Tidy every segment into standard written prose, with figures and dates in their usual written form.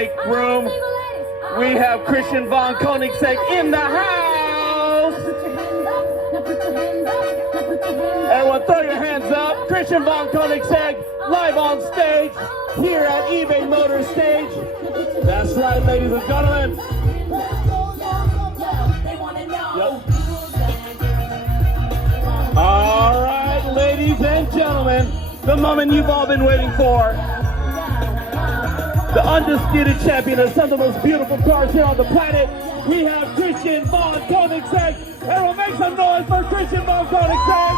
make room. We have Christian von Koenigsegg in the house. Everyone throw your hands up. Christian von Koenigsegg live on stage here at eBay Motor Stage. That's right, ladies and gentlemen. Yep. All right, ladies and gentlemen, the moment you've all been waiting for. The undisputed champion of some of the most beautiful cars here on the planet. We have Christian von Koenigsegg. Everyone make some noise for Christian von Koenigsegg.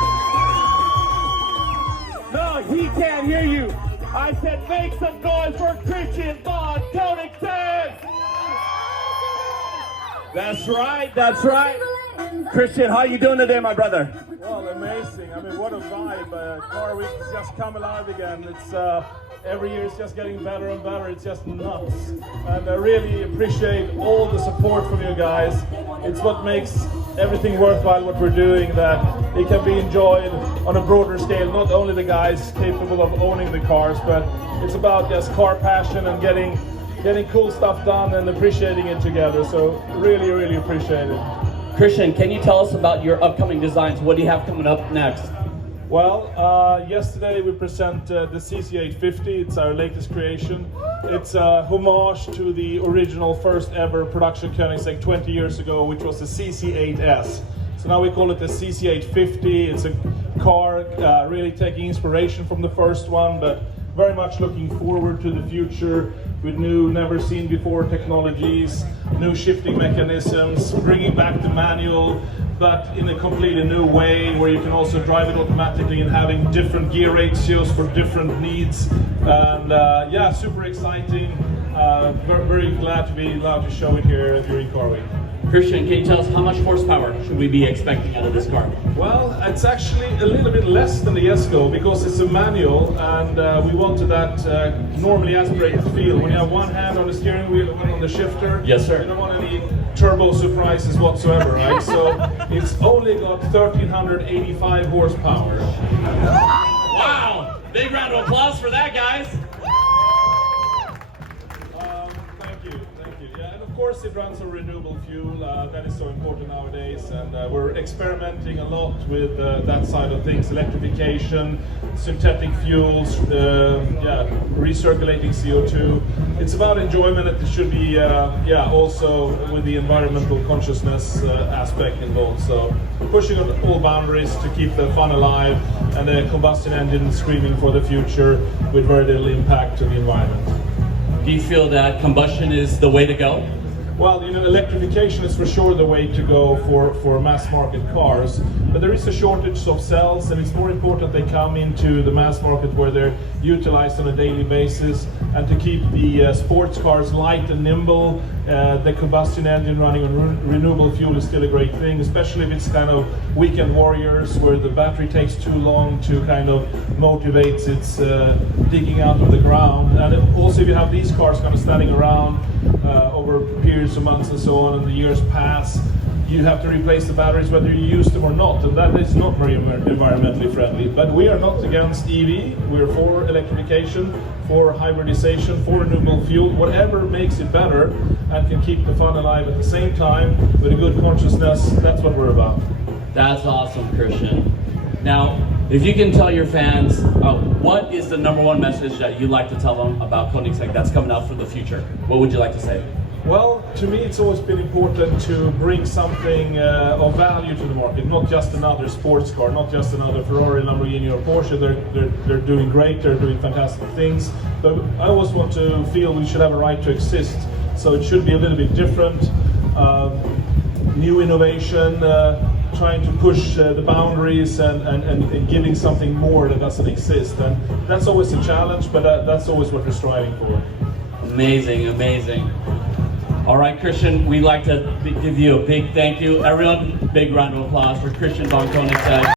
No, he can't hear you. I said make some noise for Christian von Koenigsegg. That's right, that's right. Christian, how you doing today, my brother? Well, amazing. I mean, what a vibe. Car Week has just come alive again. It's every year it's just getting better and better. It's just nuts. And I really appreciate all the support from you guys. It's what makes everything worthwhile what we're doing, that it can be enjoyed on a broader scale. Not only the guys capable of owning the cars, but it's about just car passion and getting cool stuff done and appreciating it together. So really, really appreciate it. Christian, can you tell us about your upcoming designs? What do you have coming up next? Well, yesterday we present the CC850. It's our latest creation. It's a homage to the original first ever production Koenigsegg 20 years ago, which was the CC8S. So now we call it the CC850. It's a car really taking inspiration from the first one, but very much looking forward to the future with new, never seen before technologies, new shifting mechanisms, bringing back the manual, but in a completely new way, where you can also drive it automatically and having different gear ratios for different needs. And yeah, super exciting. Very glad to be allowed to show it here during Car Week. Christian, can you tell us how much horsepower should we be expecting out of this car? Well, it's actually a little bit less than the Jesko because it's a manual, and we wanted that normally aspirated feel. When you have one hand on the steering wheel and one on the shifter, yes, sir. You don't want any turbo surprises whatsoever, right? So it's only got 1,385 horsepower. Wow! Big round of applause for that, guys. Thank you. Yeah, and of course it runs on renewable fuel. That is so important nowadays, and we're experimenting a lot with that side of things: electrification, synthetic fuels, recirculating CO2. It's about enjoyment. It should be, also with the environmental consciousness aspect involved. So pushing on all boundaries to keep the fun alive, and the combustion engine screaming for the future with very little impact to the environment. Do you feel that combustion is the way to go? Well, electrification is for sure the way to go for mass market cars, but there is a shortage of cells, and it's more important they come into the mass market where they're utilized on a daily basis. And to keep the sports cars light and nimble, the combustion engine running on renewable fuel is still a great thing, especially if it's kind of weekend warriors where the battery takes too long to kind of motivate its digging out of the ground. And also if you have these cars kind of standing around over periods of months and so on, and the years pass, you have to replace the batteries whether you use them or not, and that is not very environmentally friendly. But we are not against EV, we're for electrification, for hybridization, for renewable fuel, whatever makes it better and can keep the fun alive at the same time with a good consciousness. That's what we're about. That's awesome, Christian. Now, if you can tell your fans, what is the #1 message that you'd like to tell them about Koenigsegg that's coming out for the future? What would you like to say? Well, to me it's always been important to bring something of value to the market, not just another sports car, not just another Ferrari, Lamborghini or Porsche. They're doing great, they're doing fantastic things, but I always want to feel we should have a right to exist, so it should be a little bit different, new innovation, trying to push the boundaries and giving something more that doesn't exist, and that's always a challenge, but that's always what we're striving for. Amazing, amazing. All right, Christian, we'd like to give you a big thank you. Everyone, big round of applause for Christian von Koenigsegg.